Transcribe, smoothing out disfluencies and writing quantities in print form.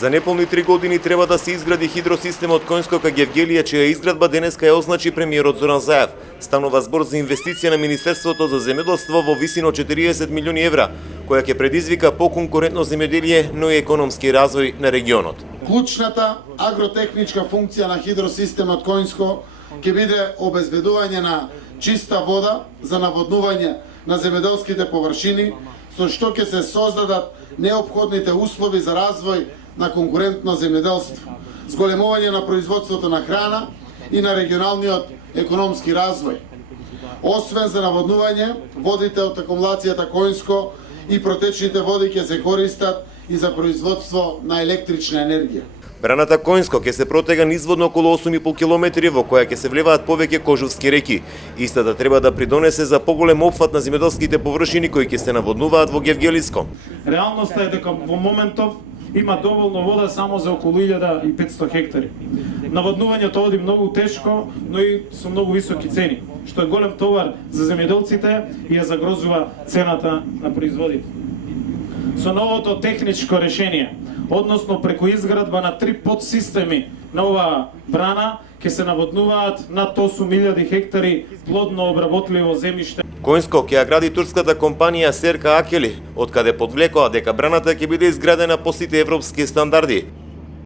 За неполни 3 години треба да се изгради хидросистемот Коњско кај Гевгелија, чија изградба денеска ја означи премиерот Зоран Заев. Станува збор за инвестиција на Министерството за земјоделство во висина од 40 милиони евра, која ќе предизвика поконкурентно земјоделие, но и економски развој на регионот. Клучната агротехничка функција на хидросистемот Коњско ќе биде обезбедување на чиста вода за наводнување на земјоделските површини, со што ќе се создадат неопходните услови за развој на конкурентно земјоделство, зголемување на производството на храна и на регионалниот економски развој. Освен за наводнување, водите од акумулацијата Коњско и протечните води ќе се користат и за производство на електрична енергија. Браната Коњско ќе се протега низводно околу 8,5 километри, во која ќе се влеваат повеќе кожувски реки. Истата треба да придонесе за поголем опфат на земјоделските површини кои ќе се наводнуваат во Гевгелиско. Реалноста е дека во моментов има доволно вода само за околу 1500 хектари. Наводнувањето оди многу тешко, но и со многу високи цени, што е голем товар за земјоделците и ја загрозува цената на производите. Со новото техничко решение, односно преку изградба на 3 подсистеми на оваа брана, ќе се наводнуваат над 8.000 хектари плодно обработливо земјиште. Коњско ќе ја гради турската компанија Серка Акели, од каде подвлекоа дека браната ќе биде изградена по сите европски стандарди.